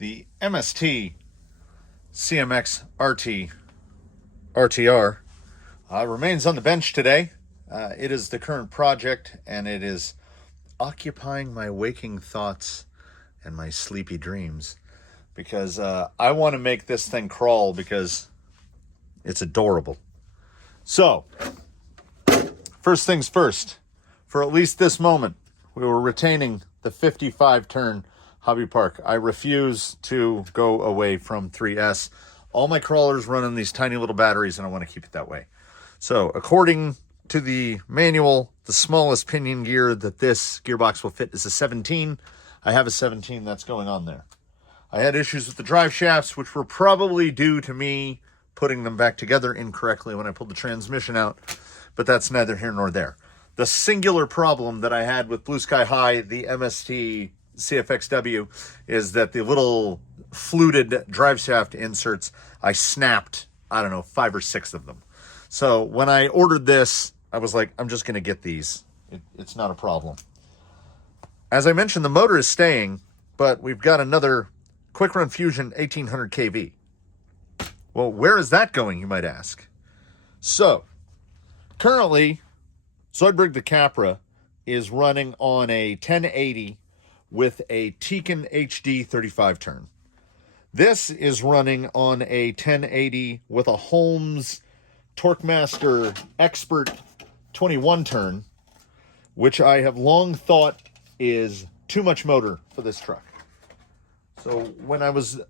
The MST CMX RTR remains on the bench today. It is the current project, and it is occupying my waking thoughts and my sleepy dreams because I want to make this thing crawl because it's adorable. So, first things first, for at least this moment, we were retaining the 55 turn Hobby Park. I refuse to go away from 3S. All my crawlers run on these tiny little batteries, and I want to keep it that way. So, according to the manual, the smallest pinion gear that this gearbox will fit is a 17. I have a 17 that's going on there. I had issues with the drive shafts, which were probably due to me putting them back together incorrectly when I pulled the transmission out, but that's neither here nor there. The singular problem that I had with Blue Sky High, the MST CFXW, is that the little fluted drive shaft inserts, I snapped, 5 or 6 of them. So when I ordered this, I was like, I'm just going to get these. It's not a problem. As I mentioned, the motor is staying, but we've got another Quick Run Fusion 1800 kV. Well, where is that going, you might ask? So, currently, Zoidberg the Capra is running on a 1080 with a Tekin HD 35 turn. This is running on a 1080 with a Holmes Torquemaster Expert 21 turn, which I have long thought is too much motor for this truck. So when I was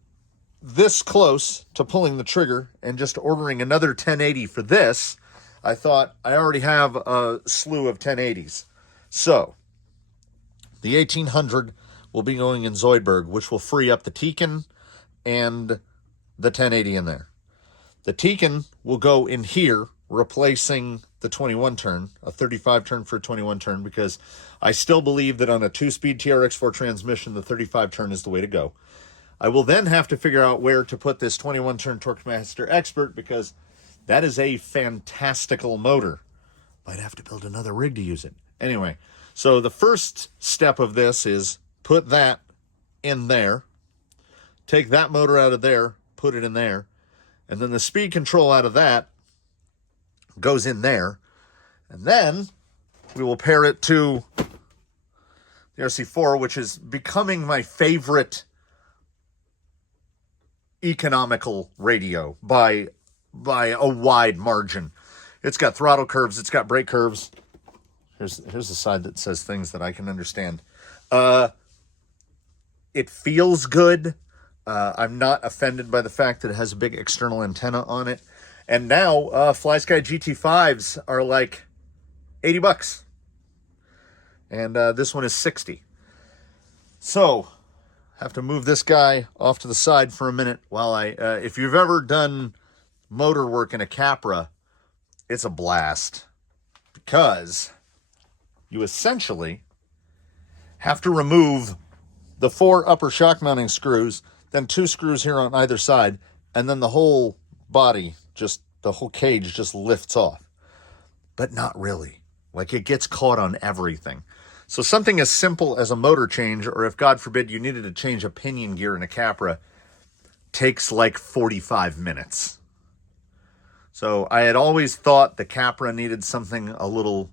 this close to pulling the trigger and just ordering another 1080 for this, I thought I already have a slew of 1080s. So the 1800 will be going in Zoidberg, which will free up the Tekin and the 1080 in there. The Tekin will go in here, replacing the 21 turn, a 35 turn for a 21 turn, because I still believe that on a 2-speed TRX4 transmission, the 35 turn is the way to go. I will then have to figure out where to put this 21 turn Torquemaster Expert, because that is a fantastical motor. Might have to build another rig to use it. Anyway, so the first step of this is put that in there, take that motor out of there, put it in there, and then the speed control out of that goes in there, and then we will pair it to the RC4, which is becoming my favorite economical radio by a wide margin. It's got throttle curves, it's got brake curves. Here's the side that says things that I can understand. It feels good. I'm not offended by the fact that it has a big external antenna on it. And now FlySky GT5s are like $80. And this one is 60. So, have to move this guy off to the side for a minute while if you've ever done motor work in a Capra, it's a blast, because you essentially have to remove the 4 upper shock mounting screws, then 2 screws here on either side, and then the whole body, the whole cage just lifts off. But not really. Like, it gets caught on everything. So something as simple as a motor change, or if God forbid you needed to change a pinion gear in a Capra, takes like 45 minutes. So I had always thought the Capra needed something a little,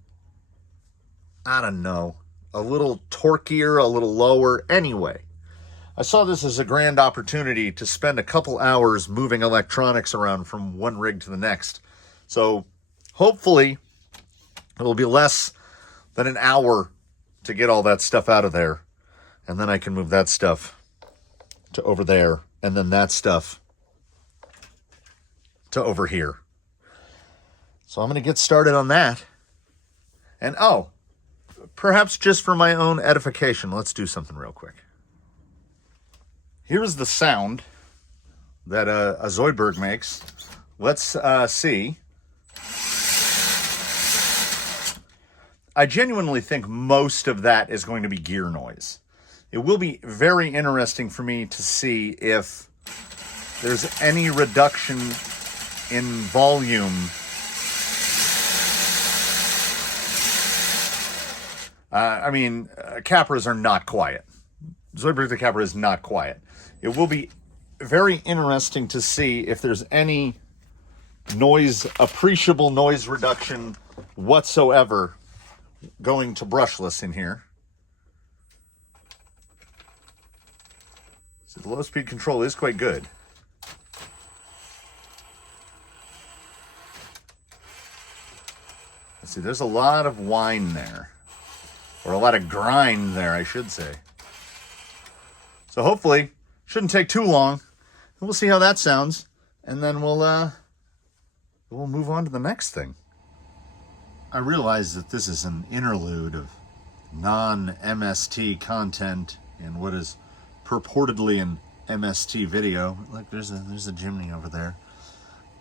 a little torquier, a little lower. Anyway, I saw this as a grand opportunity to spend a couple hours moving electronics around from one rig to the next. So hopefully it will be less than an hour to get all that stuff out of there. And then I can move that stuff to over there, and then that stuff to over here. So I'm going to get started on that. And perhaps just for my own edification, let's do something real quick. Here's the sound that a Zoidberg makes. Let's see. I genuinely think most of that is going to be gear noise. It will be very interesting for me to see if there's any reduction in volume Capras are not quiet. Zoidberg the Capra is not quiet. It will be very interesting to see if there's any appreciable noise reduction whatsoever going to brushless in here. So the low speed control is quite good. Let's see, there's a lot of whine there. Or a lot of grind there, I should say. So hopefully, shouldn't take too long. We'll see how that sounds. And then we'll move on to the next thing. I realize that this is an interlude of non-MST content in what is purportedly an MST video. Look, there's a chimney over there.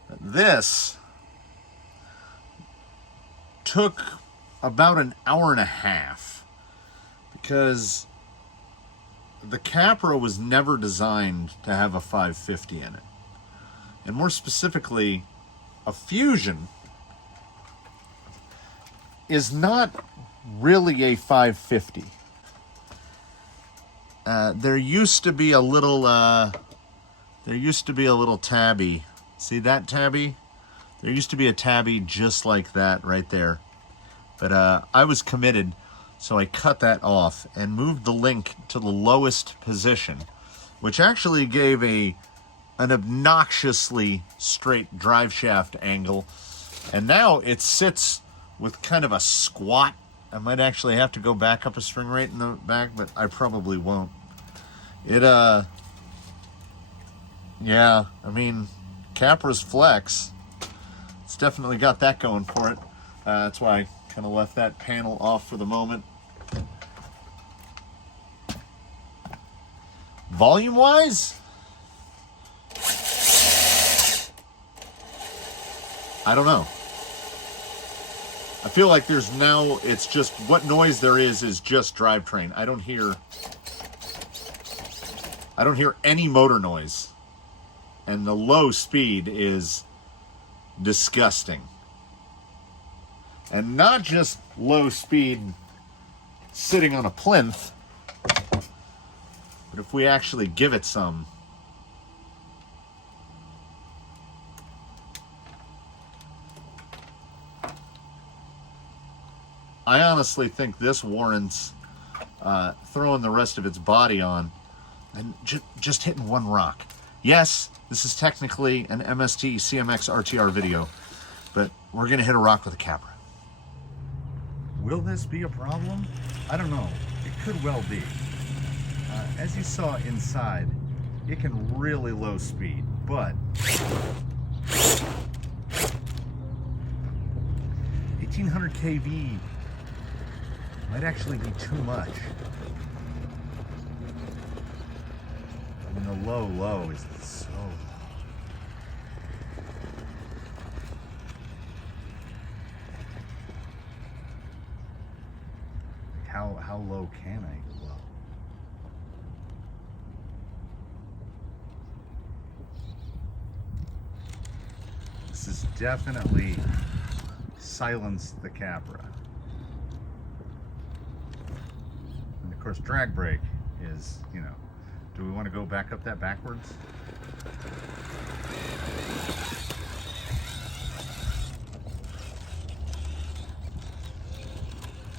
But this took about an hour and a half because the Capra was never designed to have a 550 in it. And more specifically, a Fusion is not really a 550. There used to be a little tabby. See that tabby? There used to be a tabby just like that right there. But I was committed, so I cut that off and moved the link to the lowest position, which actually gave an obnoxiously straight drive shaft angle. And now it sits with kind of a squat. I might actually have to go back up a string rate in the back, but I probably won't. Yeah, I mean, Capra's flex. It's definitely got that going for it. That's why I kind of left that panel off for the moment. Volume-wise, I don't know. I feel like it's just, what noise there is just drivetrain. I don't hear any motor noise. And the low speed is disgusting. And not just low speed sitting on a plinth, but if we actually give it some. I honestly think this warrants throwing the rest of its body on and just hitting one rock. Yes, this is technically an MST CMX RTR video, but we're going to hit a rock with a Capra. Will this be a problem? I don't know. It could well be. As you saw inside, it can really low speed, but 1800 kV might actually be too much. I mean, the low is so low. Like how low can I go low? This is definitely silenced the Capra. And of course, drag brake is, do we want to go back up that backwards?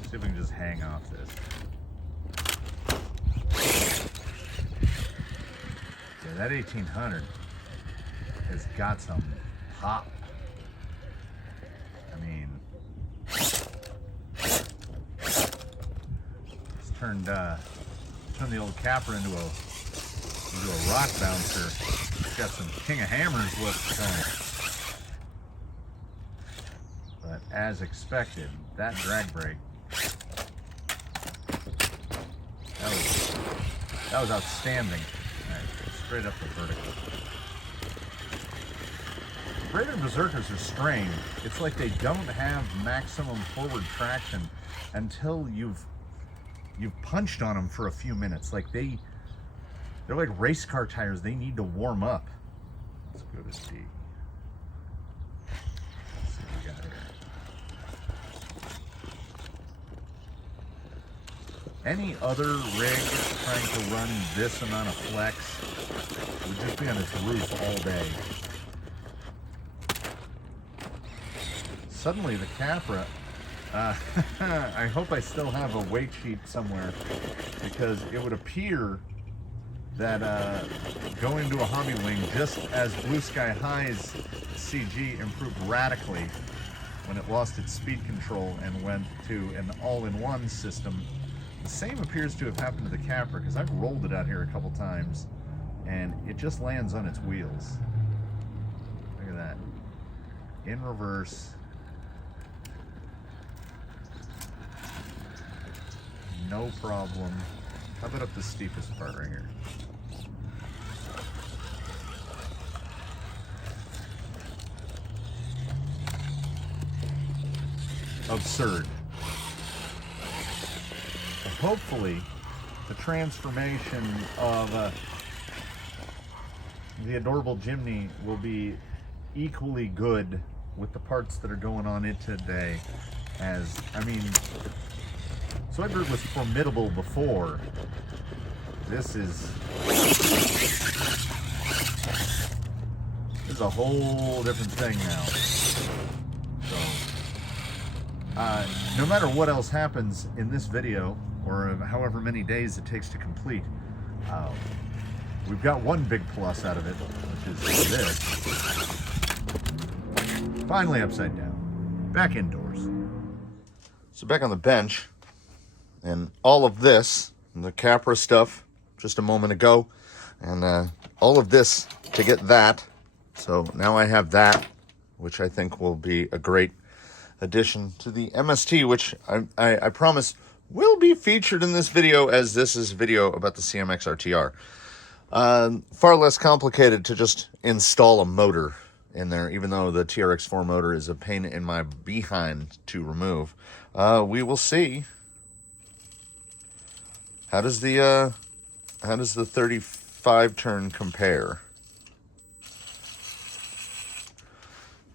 See if we can just hang off this. Yeah, that 1800 has got some pop. I mean, it's turned the old Capra into a rock bouncer. It's got some King of Hammers looks on it. But as expected, that drag brake, that was outstanding. Right, straight up the vertical. Braided Berserkers are strange. It's like they don't have maximum forward traction until you've punched on them for a few minutes. Like they're like race car tires. They need to warm up. Let's go to speed. Let's see what we got Any other rig trying to run this amount of flex would just be on its roof all day. Suddenly the Capra, I hope I still have a weight sheet somewhere, because it would appear that going to a hobby wing, just as Blue Sky High's CG improved radically when it lost its speed control and went to an all-in-one system, the same appears to have happened to the Capra, because I've rolled it out here a couple times and it just lands on its wheels. Look at that. In reverse. No problem. How about up the steepest part right here? Absurd. But hopefully, the transformation of the adorable Jimny will be equally good with the parts that are going on it today. As, I mean, Zoidberg was formidable before. This is a whole different thing now. So, no matter what else happens in this video, or however many days it takes to complete, we've got one big plus out of it, which is this. Finally upside down. Back indoors. So back on the bench, and all of this, the Capra stuff just a moment ago, and all of this to get that. So now I have that, which I think will be a great addition to the MST, which I promise will be featured in this video, as this is a video about the CMX RTR. Far less complicated to just install a motor in there, even though the TRX4 motor is a pain in my behind to remove. We will see. How does the 35 turn compare?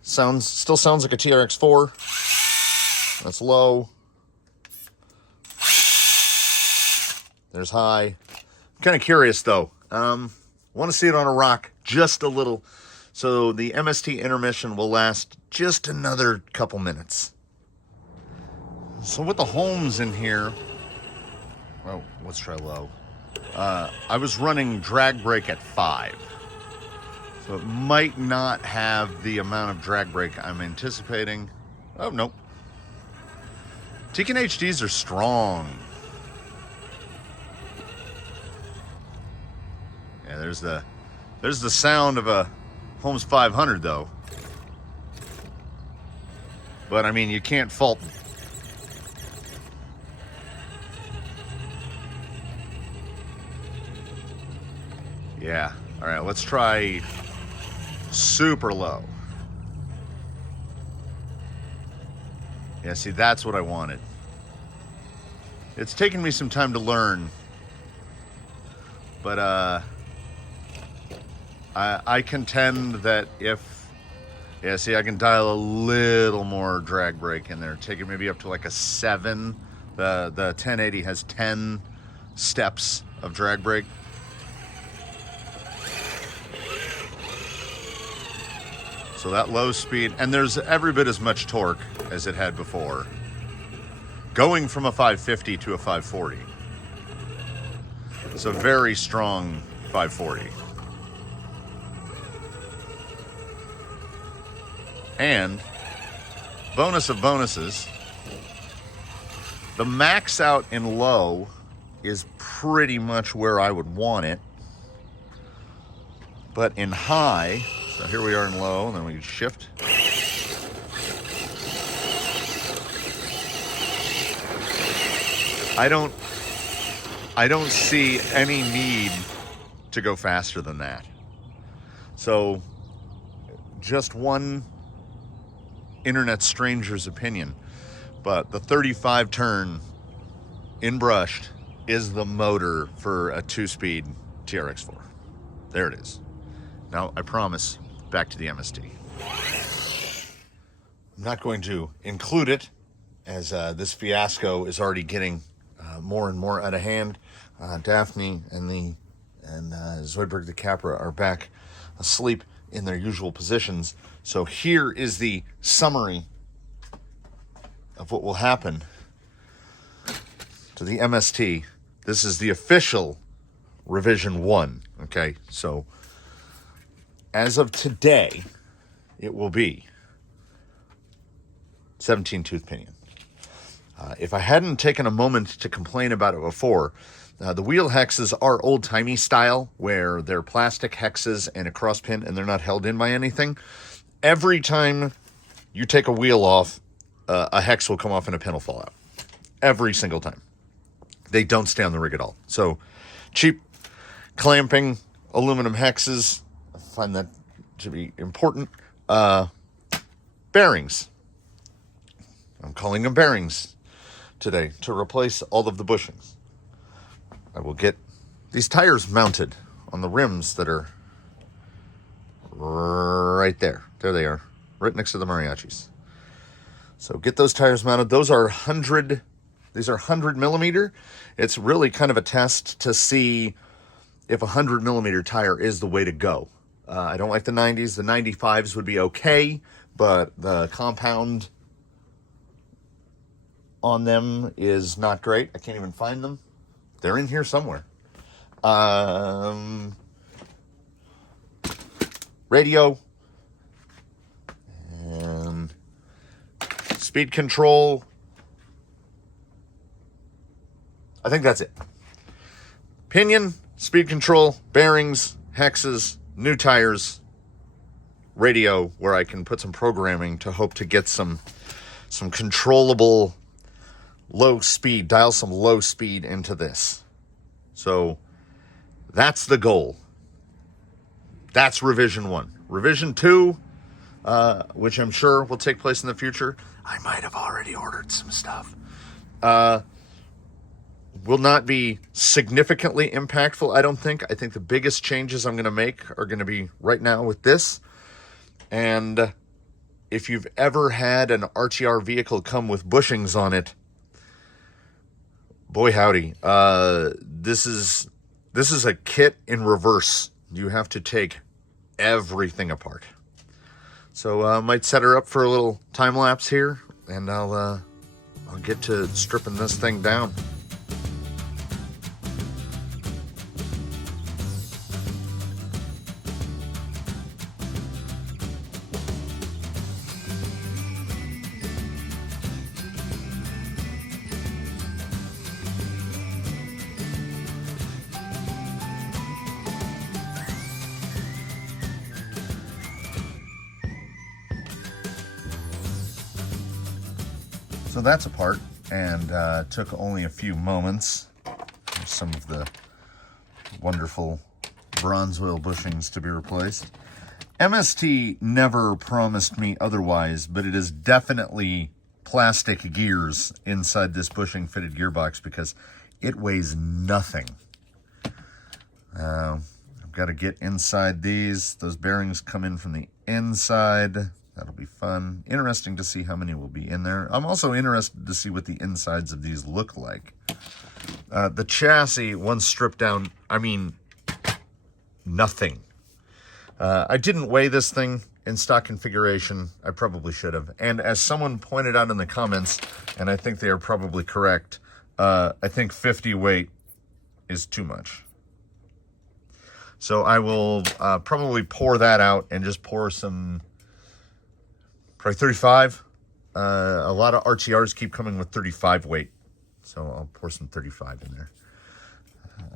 Still sounds like a TRX4. That's low. There's high. I'm kind of curious though. Want to see it on a rock just a little. So the MST intermission will last just another couple minutes. So with the Holmes in here, well, let's try low. I was running drag brake at 5. So it might not have the amount of drag brake I'm anticipating. Oh, nope. Tekin HDs are strong. Yeah, there's the sound of a Holmes 500 though. But I mean, you can't fault them. Yeah. All right, let's try super low. Yeah, see, that's what I wanted. It's taken me some time to learn, but I contend that if, yeah, see, I can dial a little more drag brake in there, take it maybe up to like a 7. The 1080 has 10 steps of drag brake. So that low speed, and there's every bit as much torque as it had before. Going from a 550 to a 540. It's a very strong 540. And, bonus of bonuses, the max out in low is pretty much where I would want it. But in high, so here we are in low, and then we can shift. I don't see any need to go faster than that. So just one internet stranger's opinion, but the 35 turn in brushed is the motor for a 2-speed TRX4. There it is. Now, I promise, back to the MST. I'm not going to include it, as this fiasco is already getting more and more out of hand. Daphne and Zoidberg the Capra are back asleep in their usual positions. So here is the summary of what will happen to the MST. This is the official revision 1. Okay, so as of today, it will be 17 tooth pinion. If I hadn't taken a moment to complain about it before, the wheel hexes are old-timey style, where they're plastic hexes and a cross pin, and they're not held in by anything. Every time you take a wheel off, a hex will come off and a pin will fall out. Every single time. They don't stay on the rig at all. So, cheap clamping aluminum hexes, I find that to be important. Bearings. I'm calling them bearings today to replace all of the bushings. I will get these tires mounted on the rims that are right there. There they are, right next to the mariachis. So get those tires mounted. Those are 100. These are 100 millimeter. It's really kind of a test to see if a 100 millimeter tire is the way to go. I don't like the 90s. The 95s would be okay, but the compound on them is not great. I can't even find them. They're in here somewhere. Radio and speed control. I think that's it. Pinion, speed control, bearings, hexes, new tires, radio, where I can put some programming to hope to get some controllable low speed, dial some low speed into this. So that's the goal. That's revision 1. Revision 2, which I'm sure will take place in the future. I might have already ordered some stuff. Will not be significantly impactful, I don't think. I think the biggest changes I'm going to make are going to be right now with this. And if you've ever had an RTR vehicle come with bushings on it, boy howdy, this is a kit in reverse. You have to take everything apart. So I might set her up for a little time lapse here, and I'll get to stripping this thing down. So that's apart, and took only a few moments. There's some of the wonderful bronze wheel bushings to be replaced. MST never promised me otherwise, but it is definitely plastic gears inside this bushing fitted gearbox because it weighs nothing. I've got to get inside these. Those bearings come in from the inside. That'll be fun. Interesting to see how many will be in there. I'm also interested to see what the insides of these look like. The chassis, once stripped down, I mean, nothing. I didn't weigh this thing in stock configuration. I probably should have. And as someone pointed out in the comments, and I think they are probably correct, I think 50 weight is too much. So I will probably pour that out and just pour some... Probably 35. A lot of RTRs keep coming with 35 weight. So I'll pour some 35 in there.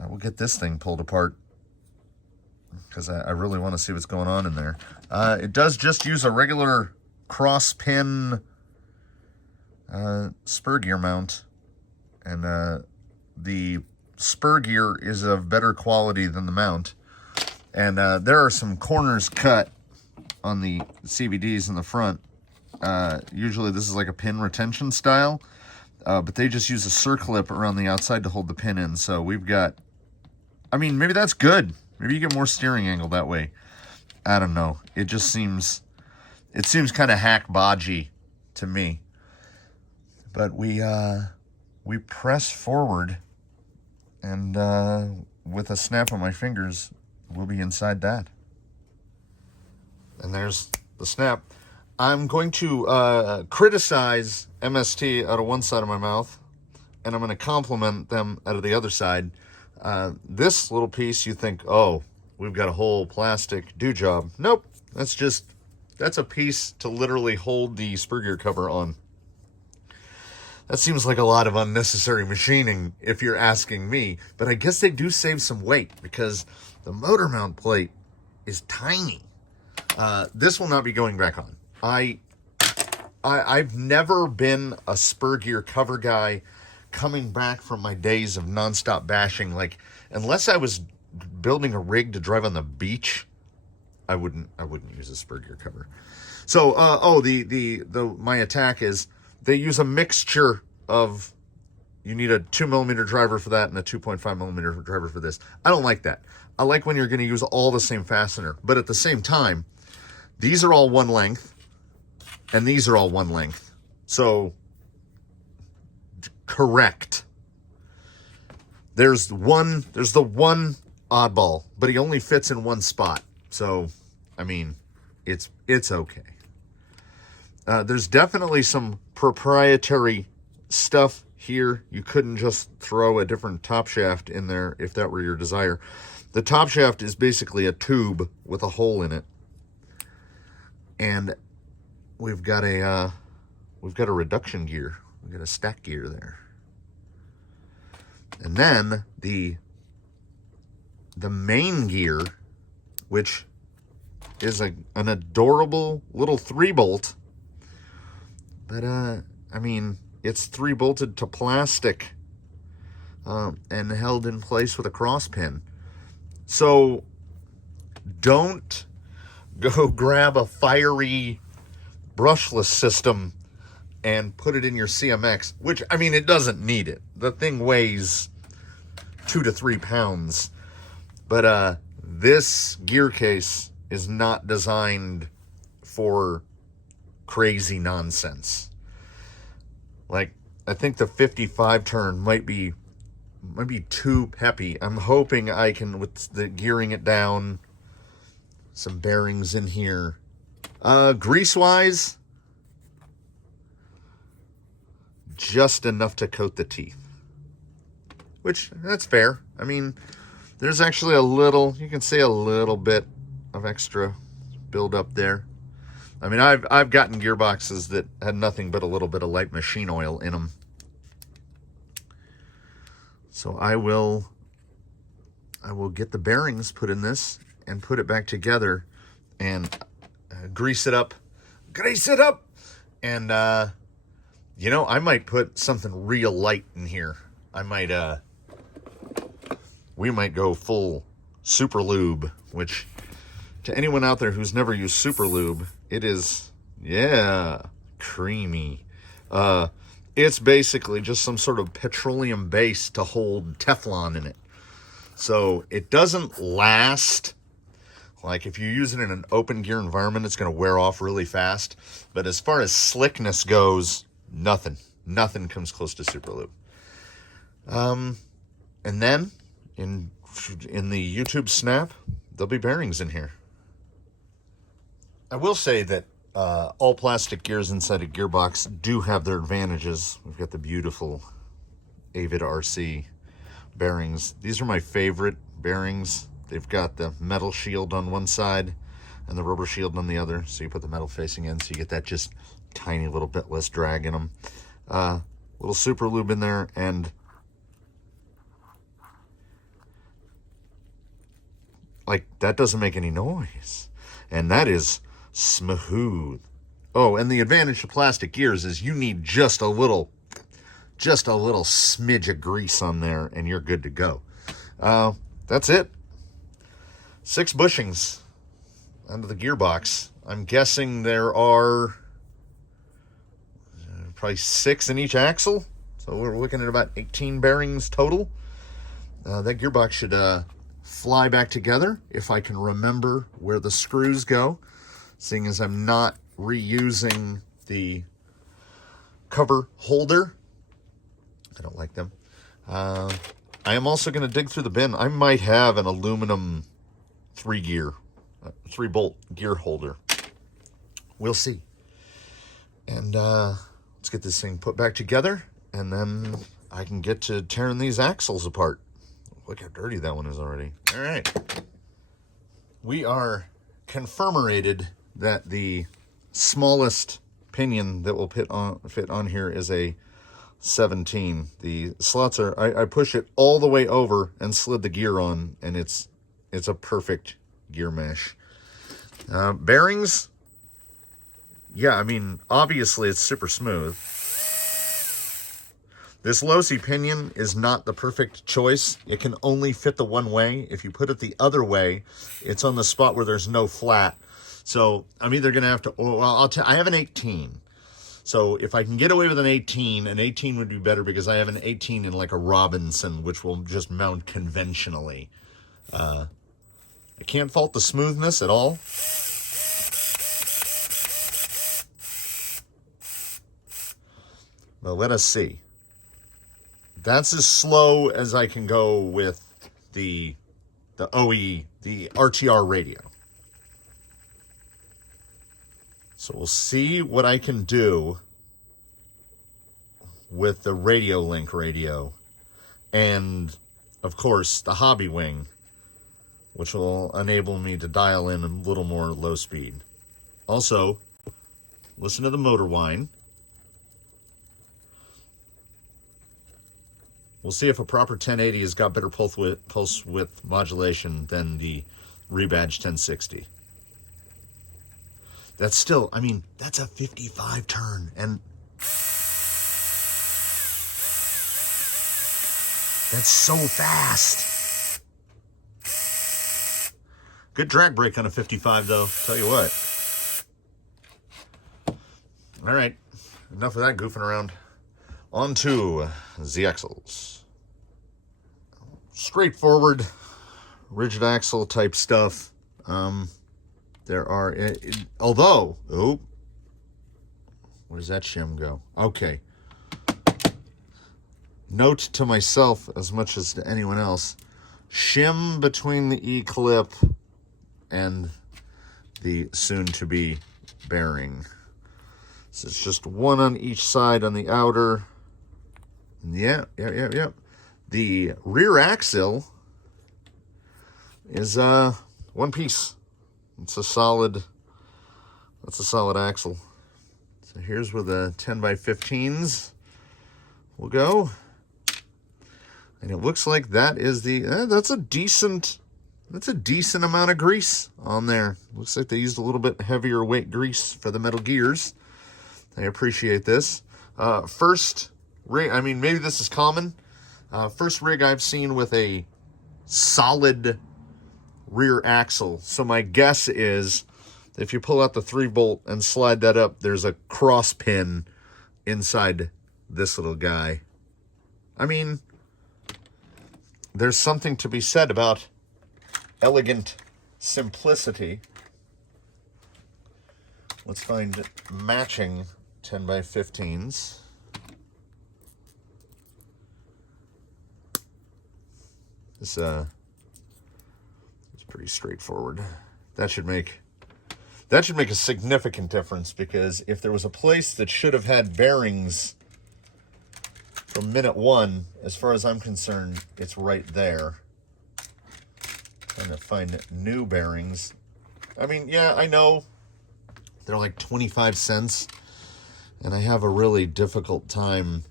I will get this thing pulled apart because I really want to see what's going on in there. It does just use a regular cross pin spur gear mount. And the spur gear is of better quality than the mount. And there are some corners cut on the CVDs in the front. Usually this is like a pin retention style, but they just use a circlip around the outside to hold the pin in. So we've got, I mean, maybe that's good. Maybe you get more steering angle that way. I don't know. It just seems, kind of hack bodgy to me. But we we press forward, and with a snap of my fingers, we'll be inside that. And there's the snap. I'm going to criticize MST out of one side of my mouth, and I'm going to compliment them out of the other side. This little piece, you think, oh, we've got a whole plastic do job. Nope, that's a piece to literally hold the spur gear cover on. That seems like a lot of unnecessary machining if you're asking me, but I guess they do save some weight because the motor mount plate is tiny. This will not be going back on. I've never been a spur gear cover guy coming back from my days of nonstop bashing. Like, unless I was building a rig to drive on the beach, I wouldn't use a spur gear cover. So, my attack is they use a mixture of, you need a 2mm driver for that and a 2.5mm driver for this. I don't like that. I like when you're going to use all the same fastener, but at the same time, these are all one length, and these are all one length. So, correct. There's the one oddball, but he only fits in one spot. So, I mean, it's okay. There's definitely some proprietary stuff here. You couldn't just throw a different top shaft in there if that were your desire. The top shaft is basically a tube with a hole in it. And we've got a reduction gear. We've got a stack gear there. And then the main gear, which is an adorable little 3-bolt. But, I mean, it's 3-bolted to plastic and held in place with a cross pin. So don't go grab a fiery brushless system and put it in your CMX, which, I mean, it doesn't need it. The thing weighs 2 to 3 pounds. But this gear case is not designed for crazy nonsense. Like, I think the 55 turn might be too peppy. I'm hoping I can, with the gearing it down, some bearings in here. Grease wise, just enough to coat the teeth, which, that's fair. I mean, there's actually a little, you can see a little bit of extra build up there. I mean, I've gotten gearboxes that had nothing but a little bit of light machine oil in them. So I will get the bearings put in this and put it back together and grease it up, and you know, I might put something real light in here. We might go full super lube, which, to anyone out there who's never used super lube, it is, yeah, creamy. It's basically just some sort of petroleum base to hold Teflon in it. So it doesn't last. Like, if you use it in an open gear environment, it's going to wear off really fast. But as far as slickness goes, nothing comes close to super lube. And then in the YouTube snap, there'll be bearings in here. I will say that all plastic gears inside a gearbox do have their advantages. We've got the beautiful Avid Rc bearings. These are my favorite bearings. They've got the metal shield on one side and the rubber shield on the other. So you put the metal facing in, so you get that just tiny little bit less drag in them. Little super lube in there, and like, that doesn't make any noise. And that is smooth. Oh, and the advantage of plastic gears is you need just a little smidge of grease on there and you're good to go. That's it. 6 bushings under the gearbox. I'm guessing there are probably 6 in each axle. So we're looking at about 18 bearings total. That gearbox should fly back together if I can remember where the screws go, seeing as I'm not reusing the cover holder. I don't like them. I am also going to dig through the bin. I might have an aluminum 3-bolt gear holder. We'll see. And let's get this thing put back together, and then I can get to tearing these axles apart. Look how dirty that one is already. All right. We are confirmated that the smallest pinion that will fit on here is a 17. The slots are, I push it all the way over and slid the gear on, and it's a perfect gear mesh. Bearings, yeah, I mean, obviously it's super smooth. This low-C pinion is not the perfect choice. It can only fit the one way. If you put it the other way, it's on the spot where there's no flat. So I'm either going to have to, well, I have an 18. So if I can get away with an 18 would be better because I have an 18 in like a Robinson, which will just mount conventionally. I can't fault the smoothness at all. But let us see. That's as slow as I can go with the OE, the RTR radio. So we'll see what I can do with the Radio Link radio. And, of course, the Hobby Wing, which will enable me to dial in a little more low speed. Also, listen to the motor whine. We'll see if a proper 1080 has got better pulse width modulation than the Rebadge 1060. That's still, I mean, that's a 55 turn, and that's so fast. Good drag brake on a 55, though, tell you what. All right, enough of that goofing around. On to the axles. Straightforward, rigid axle type stuff. There are, although, oh, where does that shim go? Okay. Note to myself, as much as to anyone else, shim between the E-clip and the soon-to-be bearing. So it's just one on each side on the outer. Yeah. The rear axle is one piece. It's a solid, that's a solid axle. So here's where the 10x15s will go. And it looks like that is the, that's a decent amount of grease on there. Looks like they used a little bit heavier weight grease for the metal gears. I appreciate this. First rig, I mean, maybe this is common. First rig I've seen with a solid rear axle. So my guess is if you pull out the 3-bolt and slide that up, there's a cross pin inside this little guy. I mean, there's something to be said about elegant simplicity. Let's find matching 10x15s. This it's pretty straightforward. That should make a significant difference, because if there was a place that should have had bearings from minute one, as far as I'm concerned, it's right there. Trying to find new bearings. I mean, yeah, I know they're like 25 cents, and I have a really difficult time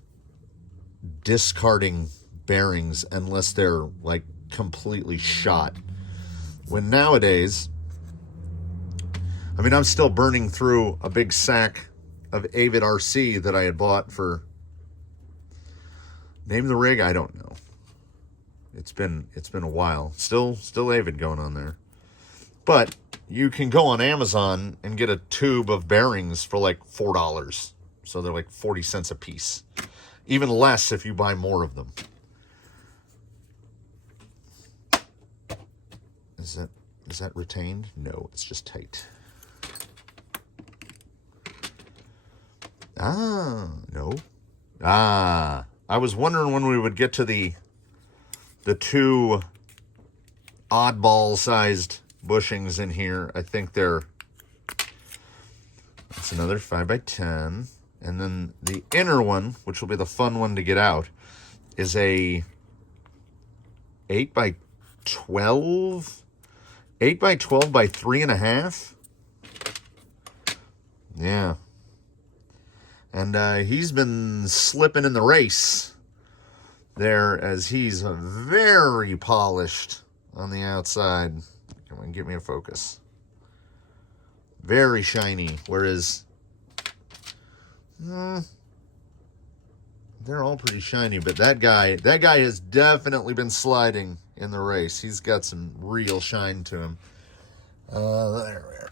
discarding bearings unless they're like completely shot. When nowadays, I mean, I'm still burning through a big sack of Avid RC that I had bought for, name the rig, I don't know. It's been a while. Still Avid going on there. But you can go on Amazon and get a tube of bearings for like $4. So they're like 40 cents a piece. Even less if you buy more of them. Is that retained? No, it's just tight. Ah, no. Ah, I was wondering when we would get to the two oddball-sized bushings in here. I think that's another 5x10. And then the inner one, which will be the fun one to get out, is a 8x12? 8x12 by 3.5? Yeah. And he's been slipping in the race there, as he's very polished on the outside. Come on, get me a focus. Very shiny, whereas they're all pretty shiny, but that guy has definitely been sliding in the race. He's got some real shine to him. There we are.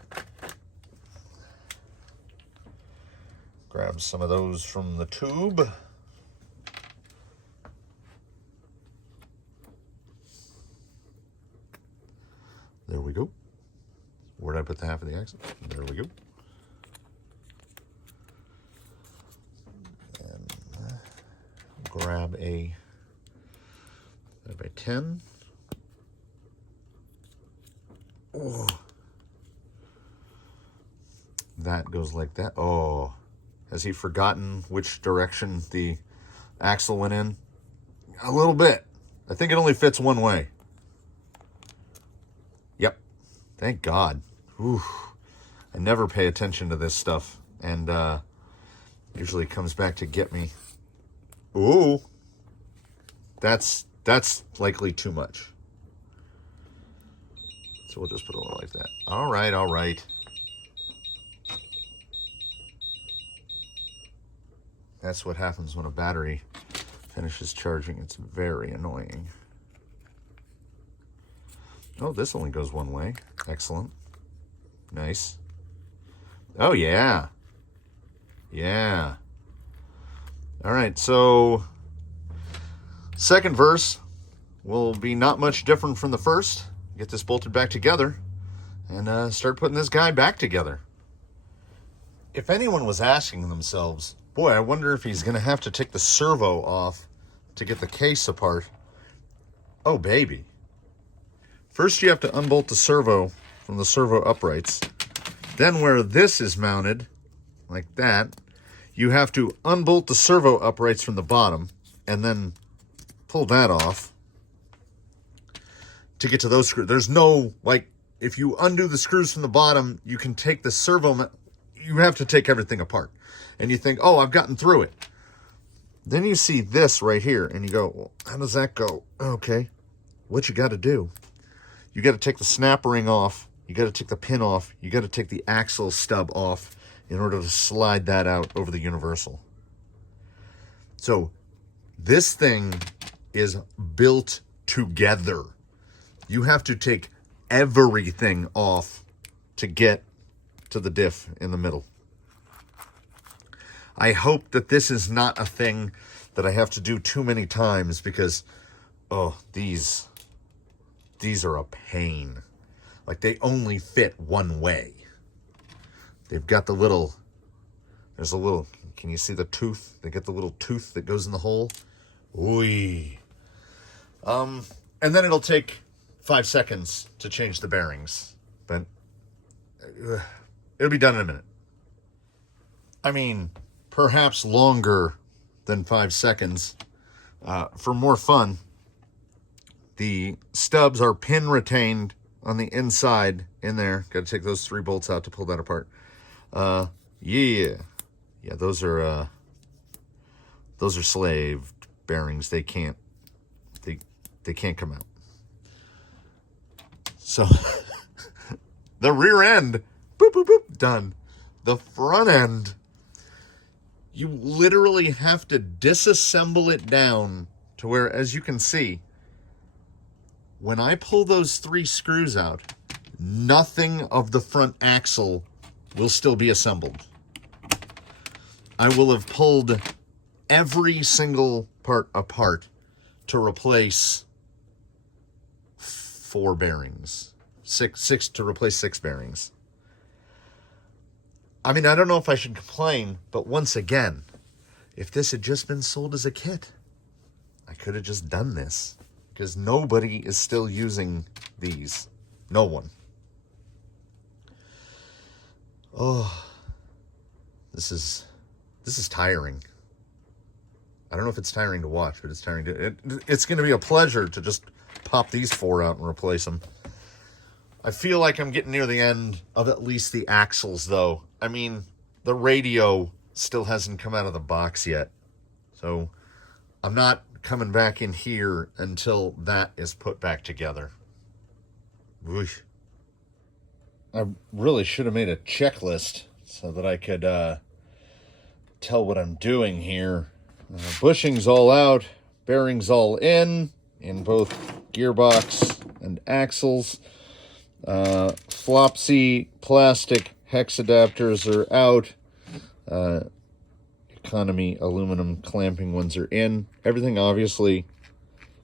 Grab some of those from the tube. There we go. Where'd I put the half of the axle? There we go. And grab a 5x10. Oh. That goes like that. Oh. Has he forgotten which direction the axle went in? A little bit. I think it only fits one way. Yep. Thank God. Whew. I never pay attention to this stuff, and usually comes back to get me. Ooh. That's likely too much. So we'll just put a little like that. All right, all right. That's what happens when a battery finishes charging. It's very annoying. Oh, this only goes one way. Excellent. Nice. Oh, yeah. Yeah. All right, so second verse will be not much different from the first. Get this bolted back together and start putting this guy back together. If anyone was asking themselves, boy, I wonder if he's going to have to take the servo off to get the case apart. Oh, baby. First, you have to unbolt the servo from the servo uprights. Then where this is mounted, like that, you have to unbolt the servo uprights from the bottom and then pull that off to get to those screws. There's no, like, if you undo the screws from the bottom, you can take the servo, you have to take everything apart. And you think, oh, I've gotten through it. Then you see this right here, and you go, well, how does that go? Okay, what you got to do, you got to take the snap ring off, you got to take the pin off, you got to take the axle stub off in order to slide that out over the universal. So this thing is built together. You have to take everything off to get to the diff in the middle. I hope that this is not a thing that I have to do too many times, because, oh, these are a pain. Like, they only fit one way. They've got the little, there's a little, can you see the tooth? They get the little tooth that goes in the hole. Ooh. And then it'll take 5 seconds to change the bearings, but it'll be done in a minute. I mean, perhaps longer than 5 seconds. For more fun, the stubs are pin retained on the inside in there. Got to take those 3 bolts out to pull that apart. Yeah, those are slave bearings. They can't come out. So the rear end, boop, boop, boop, done. The front end, you literally have to disassemble it down to where, as you can see, when I pull those 3 screws out, nothing of the front axle will still be assembled. I will have pulled every single part apart to replace 4 bearings. Six to replace 6 bearings. I mean, I don't know if I should complain, but once again, if this had just been sold as a kit, I could have just done this because nobody is still using these. No one. Oh, this is tiring. I don't know if it's tiring to watch, but it's tiring to... It's going to be a pleasure to just pop these 4 out and replace them. I feel like I'm getting near the end of at least the axles, though. I mean, the radio still hasn't come out of the box yet. So I'm not coming back in here until that is put back together. Whoosh. I really should have made a checklist so that I could tell what I'm doing here. Bushings all out, bearings all in both gearbox and axles. Flopsy plastic hex adapters are out. Economy aluminum clamping ones are in. Everything obviously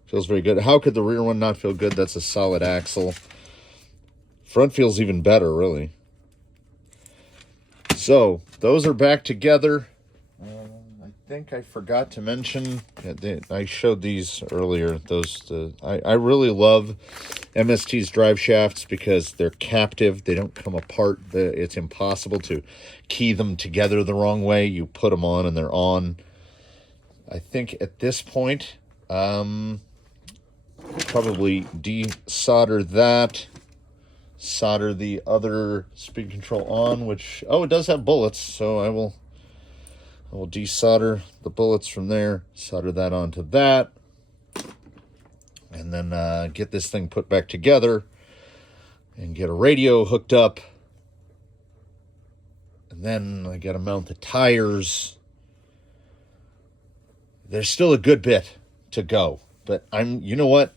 feels very good. How could the rear one not feel good? That's a solid axle. Front feels even better, really. So those are back together. I think I forgot to mention, I showed these earlier. I really love MST's drive shafts because they're captive. They don't come apart. It's impossible to key them together the wrong way. You put them on and they're on. I think at this point, probably desolder that. Solder the other speed control on, which, it does have bullets, so I will desolder the bullets from there, solder that onto that, and then get this thing put back together and get a radio hooked up. And then I got to mount the tires. There's still a good bit to go, but you know what?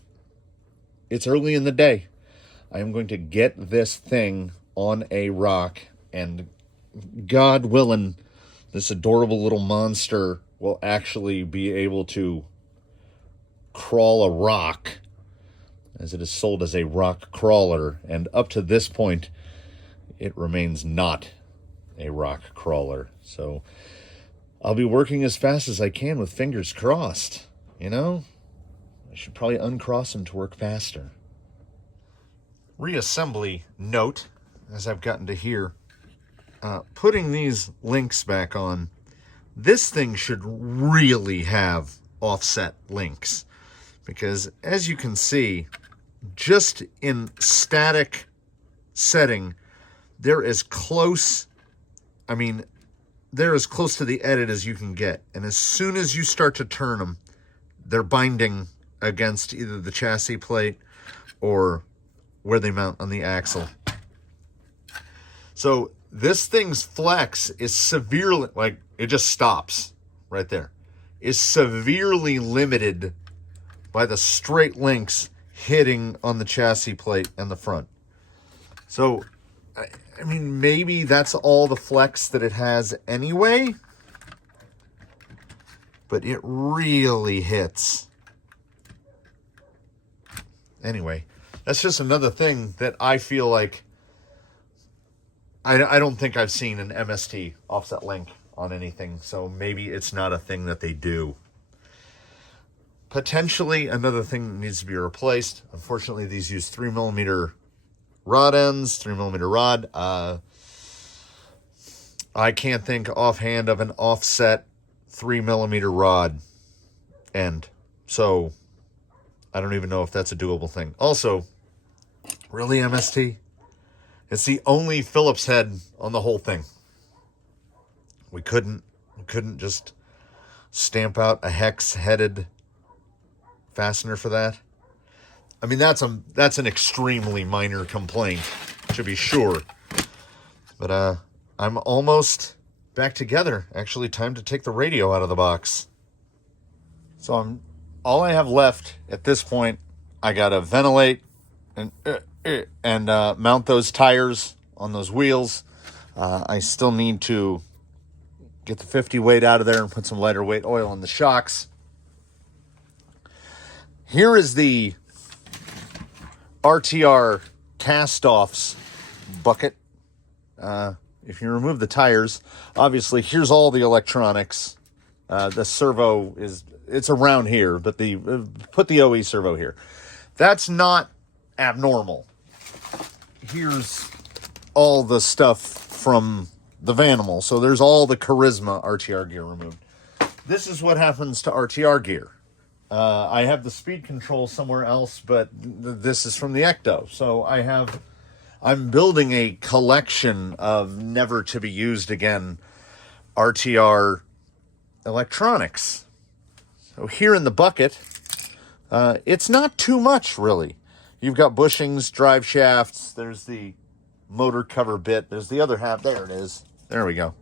It's early in the day. I am going to get this thing on a rock, and God willing, this adorable little monster will actually be able to crawl a rock, as it is sold as a rock crawler. And up to this point, it remains not a rock crawler. So I'll be working as fast as I can with fingers crossed, you know? I should probably uncross them to work faster. Reassembly note, as I've gotten to here. Putting these links back on, this thing should really have offset links, because as you can see, just in static setting, they're as close to the edit as you can get. And as soon as you start to turn them, they're binding against either the chassis plate or where they mount on the axle. So this thing's flex is severely, like, it just stops right there, is severely limited by the straight links hitting on the chassis plate and the front. So, I mean, maybe that's all the flex that it has anyway, but it really hits. Anyway, that's just another thing that I feel like I don't think I've seen an MST offset link on anything, so maybe it's not a thing that they do. Potentially another thing that needs to be replaced. Unfortunately, these use 3mm rod ends, 3mm rod. I can't think offhand of an offset 3mm rod end, so I don't even know if that's a doable thing. Also, really, MST? It's the only Phillips head on the whole thing. We couldn't just stamp out a hex-headed fastener for that. I mean, that's an extremely minor complaint, to be sure. But I'm almost back together. Actually, time to take the radio out of the box. So all I have left at this point, I gotta ventilate and mount those tires on those wheels. I still need to get the 50 weight out of there and put some lighter weight oil on the shocks. Here is the RTR cast-offs bucket. If you remove the tires, obviously here's all the electronics The servo it's around here, but put the OE servo here. That's not abnormal. Here's all the stuff from the Vanimal. So there's all the Charisma RTR gear removed. This is what happens to RTR gear. I have the speed control somewhere else, but this is from the Ecto. So I'm building a collection of never to be used again RTR electronics. So here in the bucket, it's not too much, really. You've got bushings, drive shafts, there's the motor cover bit, there's the other half, there it is. There we go.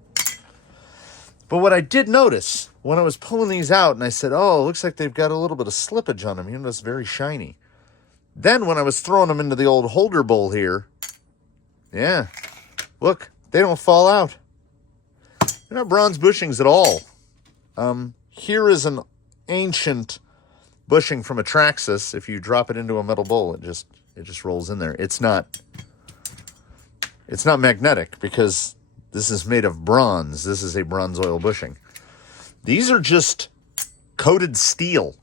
But what I did notice when I was pulling these out, and I said, oh, it looks like they've got a little bit of slippage on them. You know, it's very shiny. Then when I was throwing them into the old holder bowl here, yeah, look, they don't fall out. They're not bronze bushings at all. Here is an ancient bushing from a Traxxas. If you drop it into a metal bowl, it just rolls in there. It's not magnetic because this is made of bronze. This is a bronze oil bushing. These are just coated steel.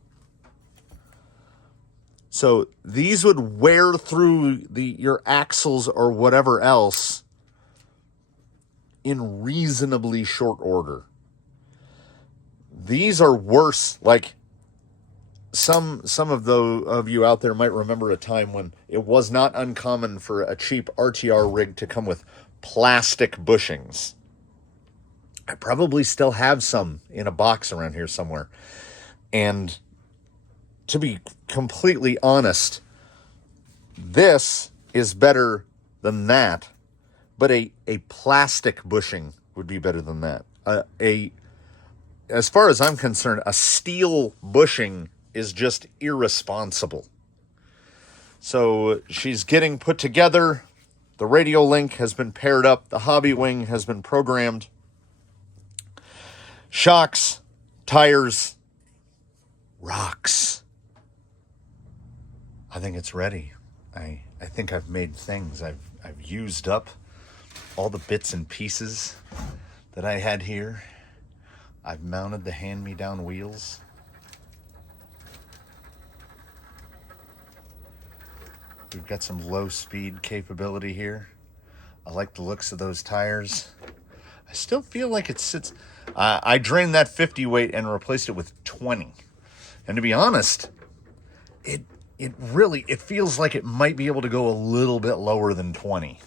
So these would wear through your axles or whatever else in reasonably short order. These are worse. Like some of you out there might remember a time when it was not uncommon for a cheap RTR rig to come with plastic bushings. I probably still have some in a box around here somewhere. And to be completely honest, this is better than that, but a plastic bushing would be better than that. As far as I'm concerned, a steel bushing is just irresponsible. So she's getting put together. The radio link has been paired up. The hobby wing has been programmed. Shocks, tires, rocks. I think it's ready. I think I've made things. I've used up all the bits and pieces that I had here. I've mounted the hand-me-down wheels. We've got some low-speed capability here. I like the looks of those tires. I still feel like it sits... I drained that 50 weight and replaced it with 20. And to be honest, it feels like it might be able to go a little bit lower than 20.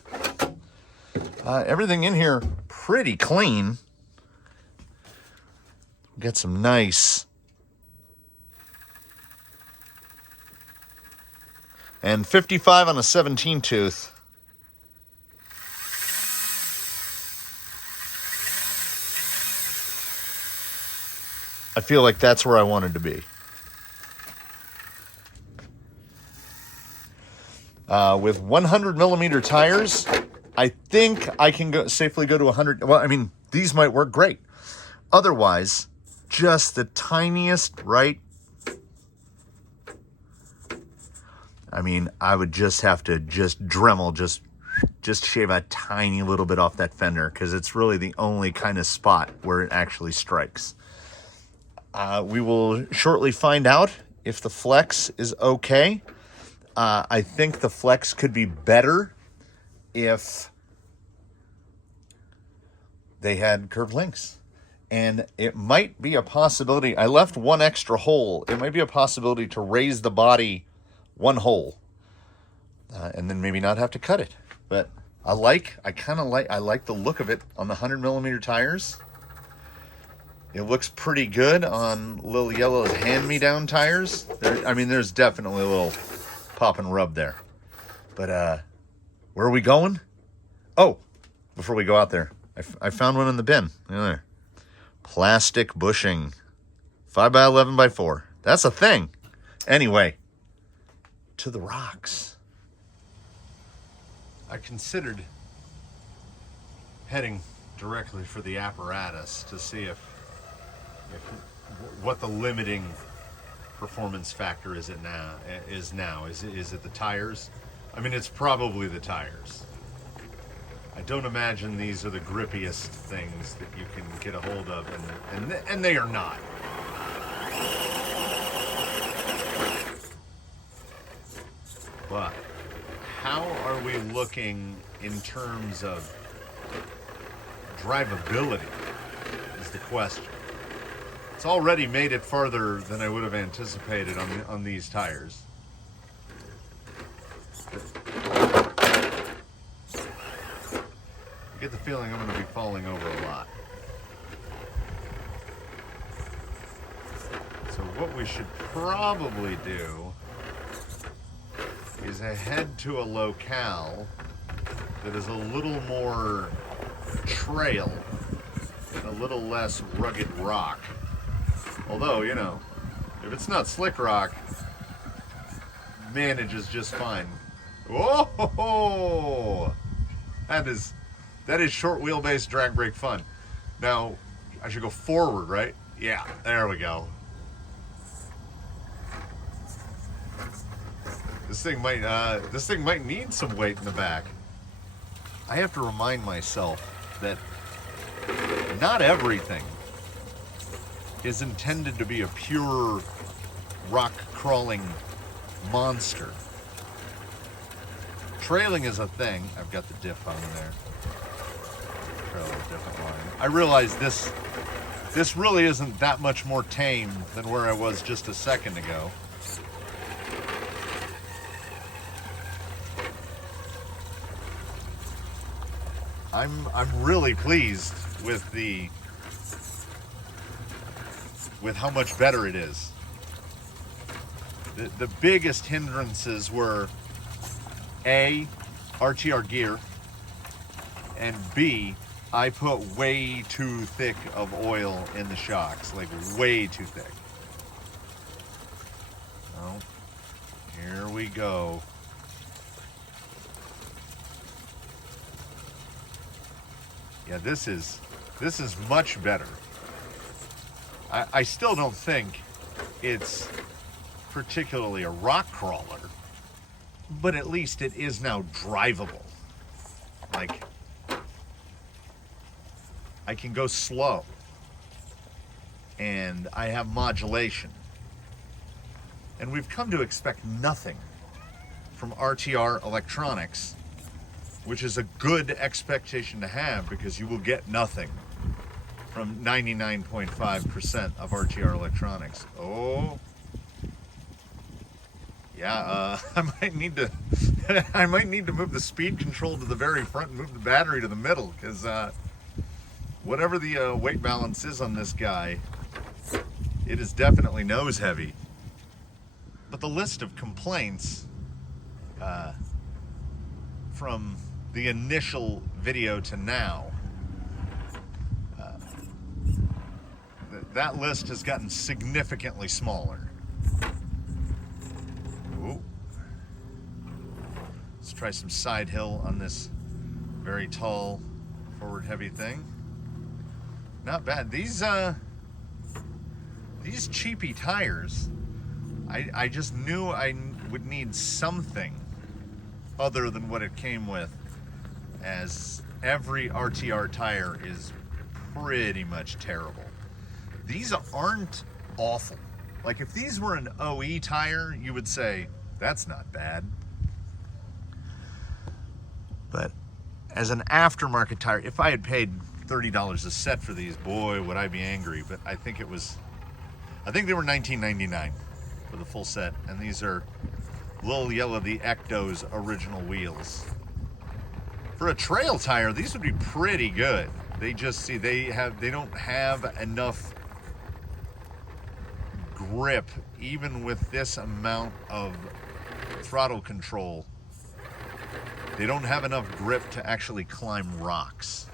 Everything in here pretty clean. Got some nice... And 55 on a 17 tooth. I feel like that's where I wanted to be. With 100 millimeter tires, I think I can safely go to 100. Well, I mean, these might work great. Otherwise, just the tiniest, right? I mean, I would just have to Dremel, just shave a tiny little bit off that fender because it's really the only kind of spot where it actually strikes. We will shortly find out if the flex is okay. I think the flex could be better if they had curved links. And it might be a possibility. I left one extra hole. It might be a possibility to raise the body one hole and then maybe not have to cut it. But I like the look of it on the 100 millimeter tires. It looks pretty good on Lil Yellow's hand-me-down tires. There's definitely a little pop and rub there. But where are we going? Oh, before we go out there, I found one in the bin. Look at there. Plastic bushing. 5x11x4. That's a thing. Anyway, to the rocks. I considered heading directly for the apparatus to see if what the limiting performance factor is now. Is it the tires? I mean, it's probably the tires. I don't imagine these are the grippiest things that you can get a hold of, and they are not. But how are we looking in terms of drivability is the question. It's already made it farther than I would have anticipated on these tires. I get the feeling I'm going to be falling over a lot. So what we should probably do is head to a locale that is a little more trail and a little less rugged rock. Although, you know, if it's not slick rock, manages just fine. Whoa! That is short wheelbase drag brake fun. Now, I should go forward, right? Yeah, there we go. This thing might need some weight in the back. I have to remind myself that not everything is intended to be a pure rock crawling monster. Trailing is a thing. I've got the diff on there. Trail a different line. I realize this really isn't that much more tame than where I was just a second ago. I'm really pleased with how much better it is. The biggest hindrances were A, RTR gear, and B, I put way too thick of oil in the shocks, like way too thick. Oh, here we go. Yeah, this is much better. I still don't think it's particularly a rock crawler, but at least it is now drivable. Like, I can go slow, and I have modulation. And we've come to expect nothing from RTR electronics, which is a good expectation to have because you will get nothing from 99.5% of RTR electronics. Oh, yeah, I might need to move the speed control to the very front and move the battery to the middle, because whatever the weight balance is on this guy, it is definitely nose heavy. But the list of complaints from the initial video to now, that list has gotten significantly smaller. Ooh. Let's try some side hill on this very tall, forward heavy thing. Not bad. These cheapy tires, I just knew I would need something other than what it came with, as every RTR tire is pretty much terrible. These aren't awful. Like, if these were an OE tire, you would say, that's not bad. But as an aftermarket tire, if I had paid $30 a set for these, boy, would I be angry. But I think they were $19.99 for the full set. And these are Lil Yellow, the Ecto's original wheels. For a trail tire, these would be pretty good. They don't have enough grip, even with this amount of throttle control. They don't have enough grip to actually climb rocks.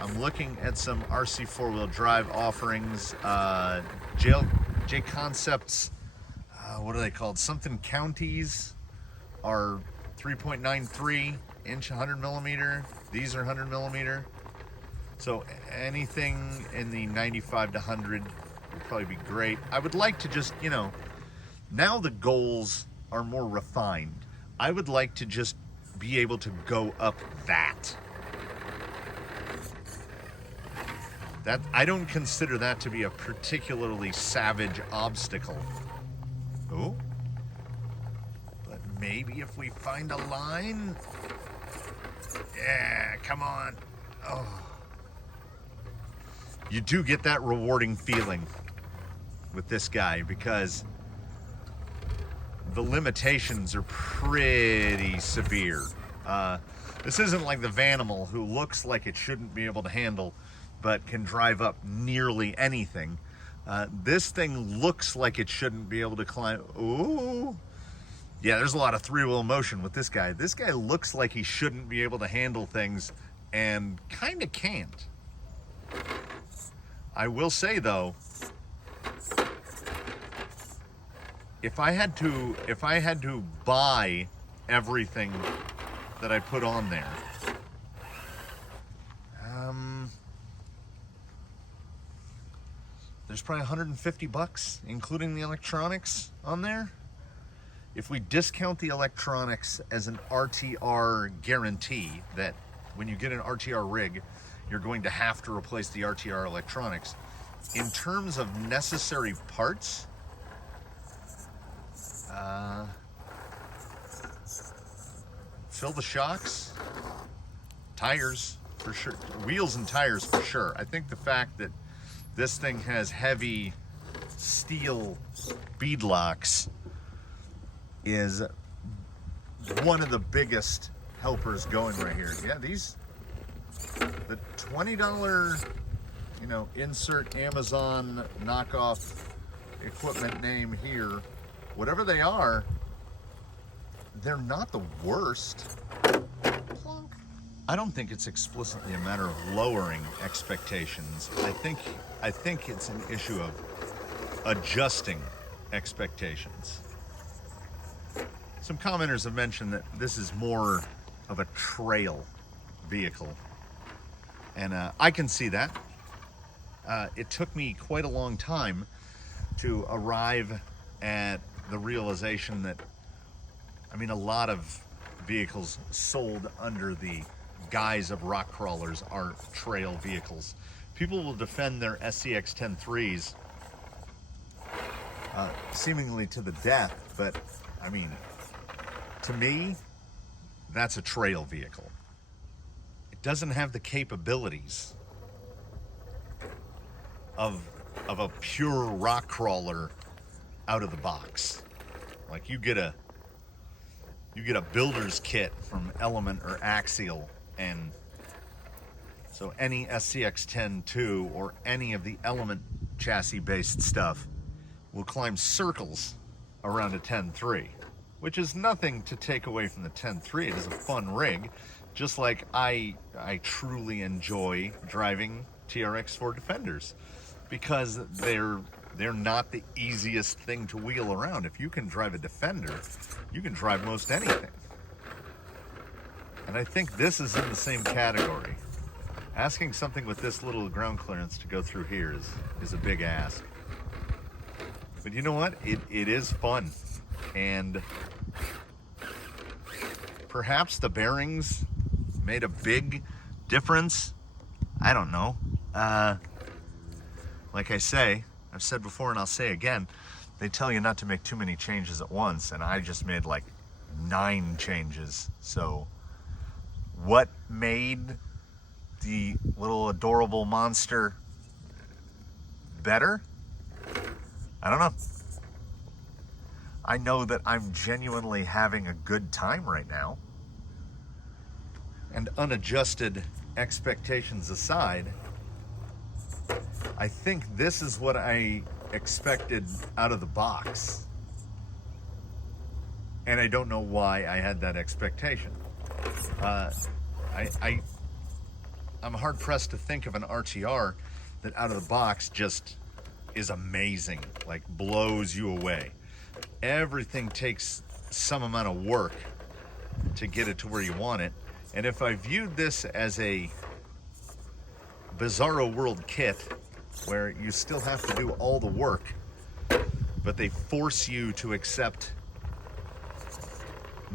I'm looking at some RC four-wheel drive offerings. J Concepts, what are they called? Something counties are 3.93 inch 100 millimeter. These are 100 millimeter. So anything in the 95 to 100 would probably be great. I would like to just, now the goals are more refined. I would like to just be able to go up that. I don't consider that to be a particularly savage obstacle. Oh, but maybe if we find a line. Yeah, come on. Oh. You do get that rewarding feeling with this guy because the limitations are pretty severe. This isn't like the Vanimal, who looks like it shouldn't be able to handle but can drive up nearly anything. This thing looks like it shouldn't be able to climb. Ooh. Yeah, there's a lot of three-wheel motion with this guy. This guy looks like he shouldn't be able to handle things and kind of can't. I will say, though, if I had to buy everything that I put on there, there's probably 150 bucks, including the electronics on there. If we discount the electronics as an RTR guarantee, that when you get an RTR rig, you're going to have to replace the RTR electronics. In terms of necessary parts, fill the shocks, tires for sure, wheels and tires for sure. I think the fact that this thing has heavy steel bead locks is one of the biggest helpers going right here. Yeah, the $20, insert Amazon knockoff equipment name here, whatever they are, they're not the worst. I don't think it's explicitly a matter of lowering expectations. I think it's an issue of adjusting expectations. Some commenters have mentioned that this is more of a trail vehicle, and I can see that. It took me quite a long time to arrive at the realization that, a lot of vehicles sold under the guise of rock crawlers are trail vehicles. People will defend their SCX 10.3s seemingly to the death, but to me, that's a trail vehicle. It doesn't have the capabilities of a pure rock crawler out of the box. Like you get a builder's kit from Element or Axial, and so any SCX 10.2 or any of the Element chassis based stuff will climb circles around a 10.3, which is nothing to take away from the 10.3. It is a fun rig, just like I truly enjoy driving TRX4 Defenders, because they're not the easiest thing to wheel around. If you can drive a Defender, you can drive most anything. And I think this is in the same category. Asking something with this little ground clearance to go through here is a big ask. But you know what? It is fun. And perhaps the bearings made a big difference. I don't know. Like I've said before and I'll say again, they tell you not to make too many changes at once, and I just made like 9 changes. So what made the little adorable monster better? I don't know. I know that I'm genuinely having a good time right now. And unadjusted expectations aside, I think this is what I expected out of the box. And I don't know why I had that expectation. I'm hard pressed to think of an RTR that out of the box just is amazing, like blows you away. Everything takes some amount of work to get it to where you want it. And if I viewed this as a Bizarro World kit, where you still have to do all the work, but they force you to accept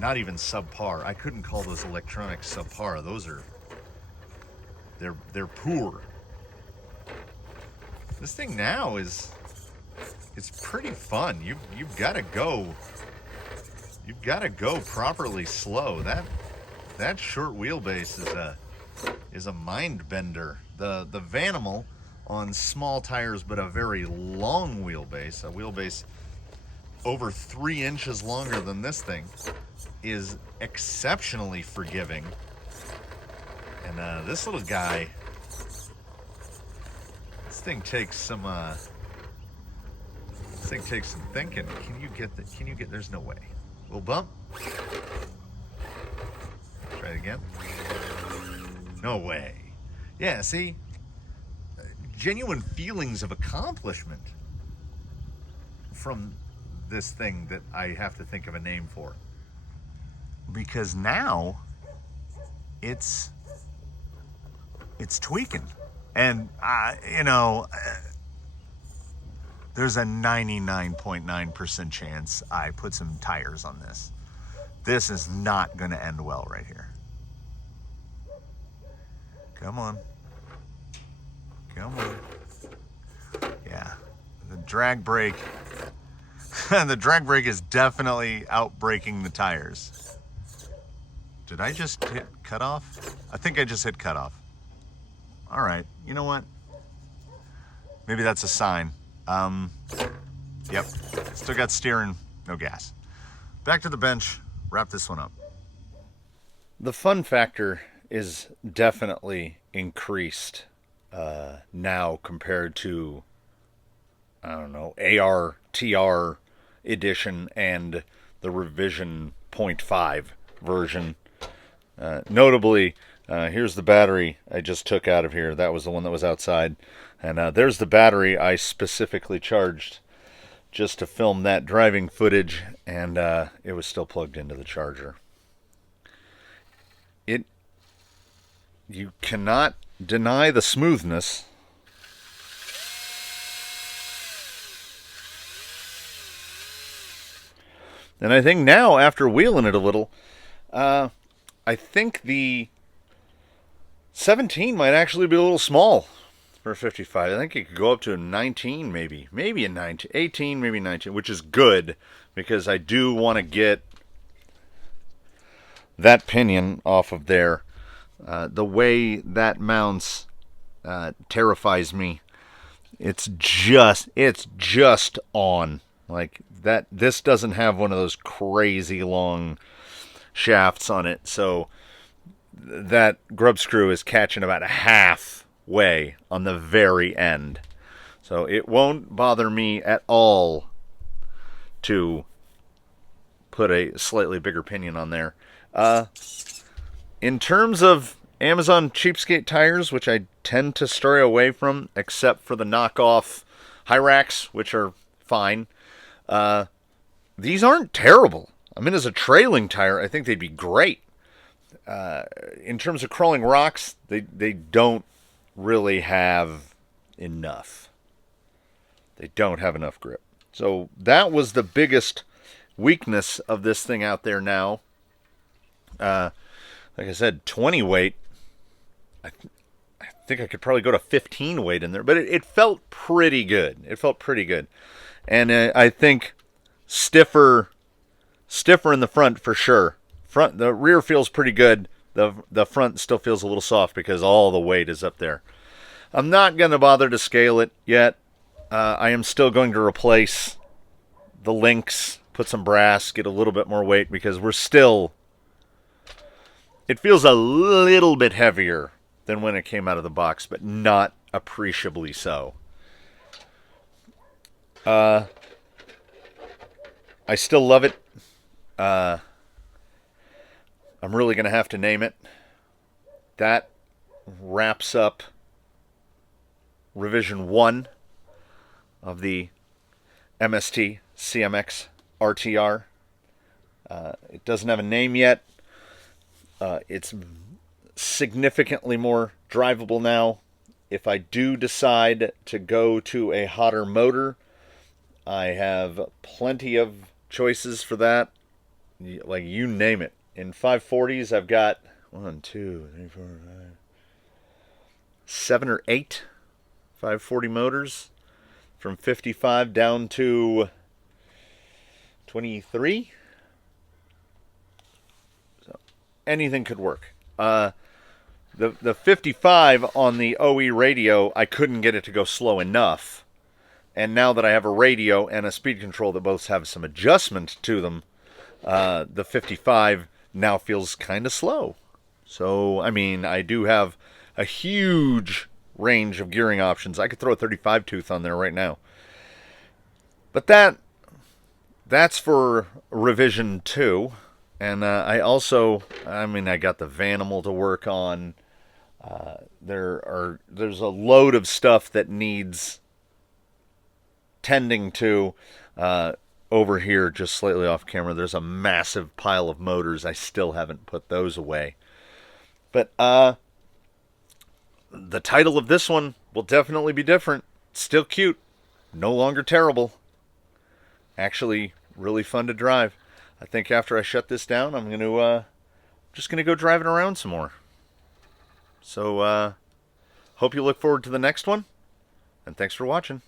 not even subpar. I couldn't call those electronics subpar. Those are, they're poor. This thing now it's pretty fun. You've got to go. You've got to go properly slow. That short wheelbase is a mind bender. The Vanimal on small tires, but a very long wheelbase, a wheelbase over 3 inches longer than this thing, is exceptionally forgiving. And this little guy, this thing takes some thinking. Can you get, there's no way. Little bump. Try it again. No way. Yeah, see? Genuine feelings of accomplishment from this thing that I have to think of a name for. Because now it's tweaking. And, there's a 99.9% chance I put some tires on this. This is not going to end well right here. Come on. Come on. Yeah. The drag brake. The drag brake is definitely outbraking the tires. Did I just hit cutoff? I think I just hit cutoff. All right. You know what? Maybe that's a sign. Yep. Still got steering, no gas. Back to the bench. Wrap this one up. The fun factor is definitely increased now compared to, I don't know, ARTR edition and the revision 0.5 version. Notably, here's the battery I just took out of here. That was the one that was outside. And there's the battery I specifically charged just to film that driving footage, and it was still plugged into the charger. You cannot deny the smoothness. And I think now, after wheeling it a little, I think the 17 might actually be a little small for 55. I think it could go up to a 19, maybe a 19, 18, maybe 19, which is good because I do want to get that pinion off of there. The way that mounts terrifies me. It's just on like that. This doesn't have one of those crazy long shafts on it, so that grub screw is catching about halfway on the very end. So it won't bother me at all to put a slightly bigger pinion on there. In terms of Amazon cheapskate tires, which I tend to stray away from, except for the knockoff Hyrax, which are fine, these aren't terrible. I mean, as a trailing tire, I think they'd be great. In terms of crawling rocks, they don't really have enough. They don't have enough grip. So that was the biggest weakness of this thing out there now. Like I said, 20 weight. I think I could probably go to 15 weight in there, but it felt pretty good. It felt pretty good. And I think stiffer in the front for sure. The rear feels pretty good. The front still feels a little soft because all the weight is up there. I'm not going to bother to scale it yet. I am still going to replace the links, put some brass, get a little bit more weight because it feels a little bit heavier than when it came out of the box, but not appreciably so. I still love it. I'm really going to have to name it. That wraps up revision 1 of the MST CMX RTR. It doesn't have a name yet. It's significantly more drivable now. If I do decide to go to a hotter motor, I have plenty of choices for that. like you name it. In 540s, I've got 1, 2, 3, 4, 5, 7 or 8 540 motors from 55 down to 23. So anything could work. The 55 on the OE radio, I couldn't get it to go slow enough. And now that I have a radio and a speed control that both have some adjustment to them, the 55 now feels kind of slow. So, I mean, I do have a huge range of gearing options. I could throw a 35 tooth on there right now. But that's for revision 2. And I got the Vanimal to work on. There's a load of stuff that needs tending to. Over here, just slightly off camera, there's a massive pile of motors. I still haven't put those away. But the title of this one will definitely be different. Still cute. No longer terrible. Actually, really fun to drive. I think after I shut this down, I'm just gonna go drive it around some more. So, hope you look forward to the next one, and thanks for watching.